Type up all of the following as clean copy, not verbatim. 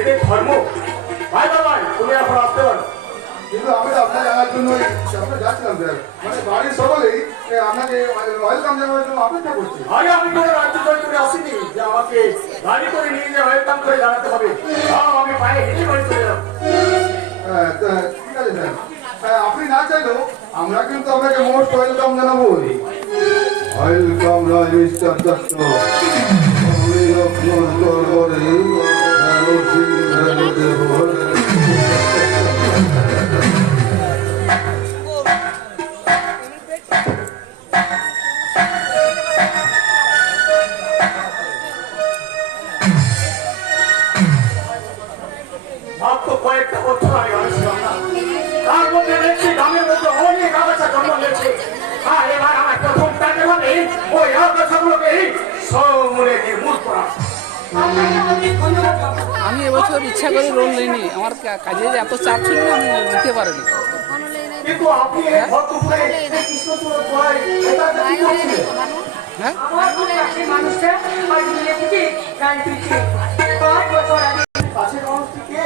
এদের ধর্ম। ভাই বাবাই তুমি এখন আসতে পারো। কিন্তু আমি তো আপনার জানার জন্য আমরা যাচ্ছিলাম স্যার, মানে বাড়ির সকলেই আপনাকে ওয়েলকাম জানানোর জন্য অপেক্ষা করছি। আগে আমি কোনো রাজ্য জয় করে আসিনি যে আমাকে গাড়ি করে নিয়ে গিয়ে ওয়েলকাম করে জানাতে হবে। আমি পায়ে হেঁটে বাড়ি চলে যাবো। ঠিক আছে স্যার, আপনি না চাইলেও আমরা কিন্তু আপনাকে মোস্ট ওয়েলকাম জানাবো। ওয়েলকাম রাজিস্টার দত্ত। মাত্র কয়েকটা বছর আগে আমি ছিলাম না, তার মধ্যে দেখছি গ্রামের মধ্যে অনেক আগাছা জন্ম নিয়েছে। আর এবার আমার প্রথম কাজে হবে ওই আগাছাগুলোকে সব মনে দিয়ে মূল করা। আমি এবছর ইচ্ছা করে রোল নিইনি, আমার কাজে যে এত চাপ ছিল না, আমি দিতে পারিনি। কিন্তু আপনি এই ভদ্রপুরে কৃষ্ণচূড়া গোড়ায় এটা কি করছিলেন? হ্যাঁ, পাশের মানুষটি কে?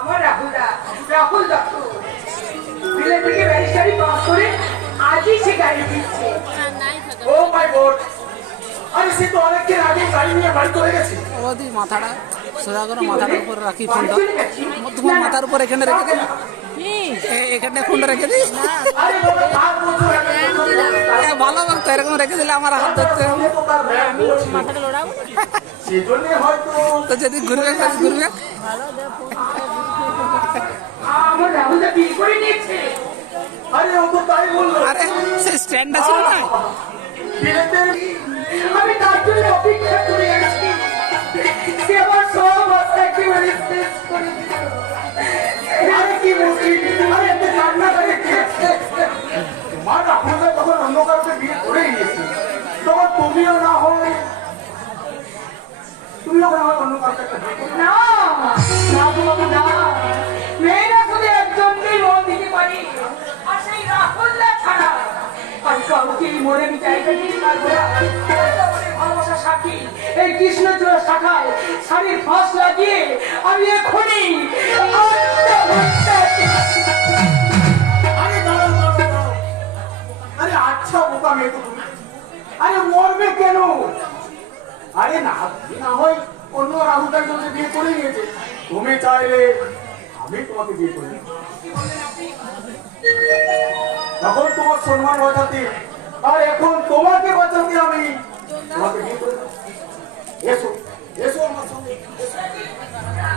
আমার রাহুল দত্ত বিলেত থেকে ব্যারিস্টারি পাস করে আজই সে গাড়ি দিচ্ছে। ও মাই গড, আরে সে তো অনেকদিন আগে গাড়ি নিয়ে বাড়ি চলে গেছে। ওদি মাথাটা সোজা করে মাথার উপরে রাখি ফোনটা, তোমার মাথার উপর এখানে রেখে দিই, এখানে ফোনটা রেখে দিই। আরে বাবা, 5 বছর আগে ভালো তো এরকম রেখে দিলে আমার হাত ধরতে হবে। মাথাটা লড়াবো সেজন্য হয়তো তো যদি ঘুরবে ঘুরবে। আমার রাহুলদা বিল করে নিয়েছে। আরে ও তো তাই বললো। আরে সে স্ট্যান্ডটা ছিল না, বিলেতের আমি তার জন্য অপেক্ষা করে আছি। সে আমার সব অবস্থা একেবারে শেষ করে দিল। আরে কি মুশকিল, আরে এত কান্না করে মা রাহুলদা তখন অন্য কাউকে বিয়ে করেই নিয়েছে, তখন তুমিও না হয় অন্য কাউকে একটা বিয়ে করো। না না গো বাবু, না, মেয়েরা শুধু একজনকেই মন দিতে পারি, আর সেই রাহুলদা ছাড়া আমি কাউকে মনে আমি জায়গা দিতে পারবো না। ভালোবাসা সাক্ষী এই কৃষ্ণচূড়া শাখায় শাড়ির ফাঁস লাগিয়ে আমি এখনই আরে দাঁড়াও দাঁড়াও দাঁড়াও, আরে আচ্ছা বোকা মেয়ে তো তুমি, আরে মরবে কেন? আরে না, তুমি না হয় অন্য রাহুলদার জন্য বিয়ে করে নিয়েছে, তুমি চাইলে আমি তোমাকে বিয়ে করে নিই। তখন তোমার সম্মান বাঁচাতে আর এখন তোমাকে বাঁচাতে আমি তোমাকে বিয়ে করে নেব। এসো এসো আমার সঙ্গে এসো।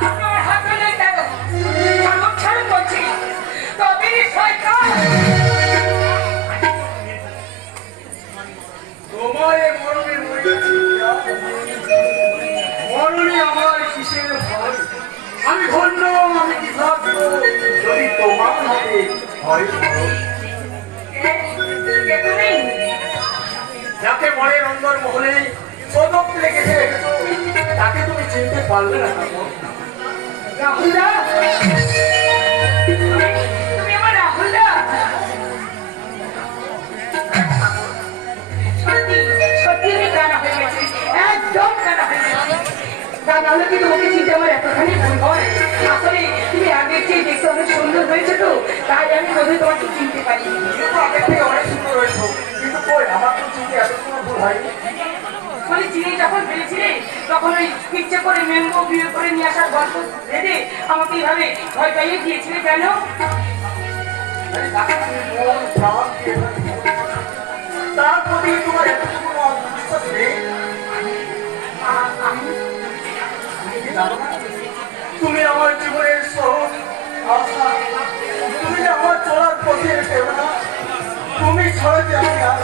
আমার হাতে নেই কেন? আমার ছাড় করছি তবে শয়তান তোমার এই মরণে মরে গেছি, মরণে আমার কিসের ভয়? আমি ধন্য, আমি কি ভাবব যদি তোমার হাতে ভয় করো। যাকে মনের অন্দর মহলে সদক রেখেছে রেখেছো, তাকে তুমি চিনতে পারলে না কেন? রাহুলদা, তুমি আমার রাহুলদা। সত্যি সত্যি আমি কানা হয়ে গেছি, একদম কানা হয়ে গেছি। তা নাহলে কি তোমাকে চিনতে আমার এতখানি ভুল হয়? আসলে তুমি আগের চেয়ে দেখতে অনেক সুন্দর হয়েছে, তো তাই আমি বোধহয় তোমাকে চিনতে পারি। কিন্তু আগের থেকে অনেক সুন্দর হয়েছো, কিন্তু কই আমার তো চিনতে এত কোনো ভুল হয়নি। মানে চিনি যখন ফেলেছিলে তখন ওই ইচ্ছে করে ম্যাঙ্গো বিয়ে করে নিয়ে আসার গল্প ভেবে আমাকে এইভাবে ভয় পাইয়ে দিয়েছিলে কেন? আরে তাকে তুমি মন প্রাণ দিয়ে তার প্রতি তোমার এত কোনো আত্মবিশ্বাস নেই? তুমি কি জানো না? তুমি আমার জীবনের সহজ আশা, তুমি যে আমার চলার পথে না, তুমি ছাড়া যে আমি আর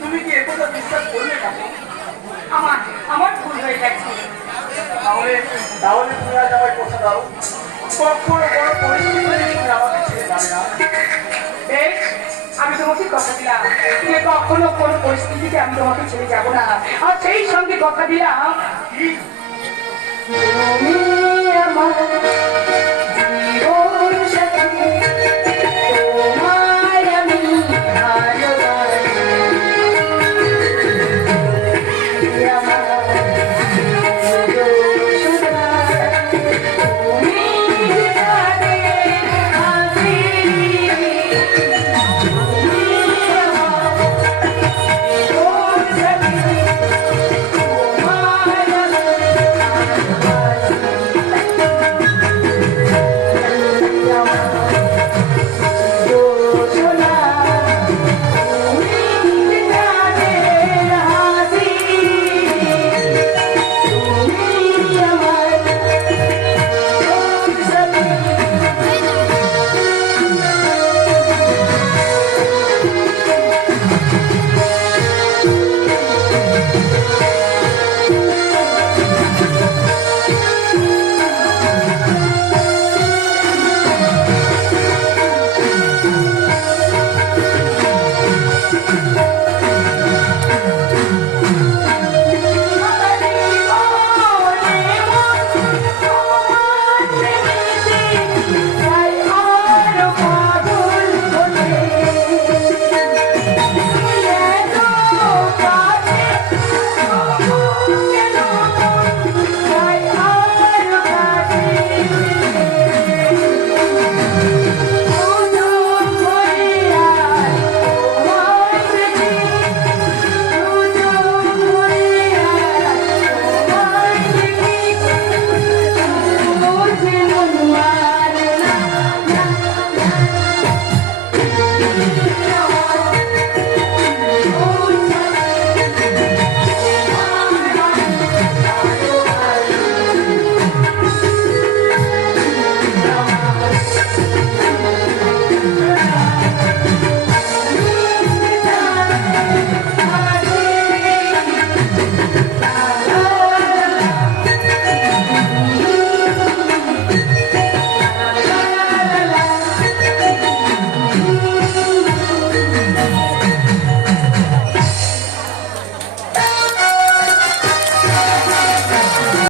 তুমি কি একথা বিশ্বাস করলে না? আমার আমার ভুল হয়ে গেছে। তাহলে তাহলে তুমি আজ আমার কথা দাও, কখনো বড় পরিস্থিতিতে তুমি আমাকে ছেড়ে যাবে না। বেশ, আমি তোমাকে কথা দিলাম যে কখনো কোনো পরিস্থিতিতে আমি তোমাকে ছেড়ে যাবো না, আর সেই সঙ্গে কথা দিলাম কি তুমি আমার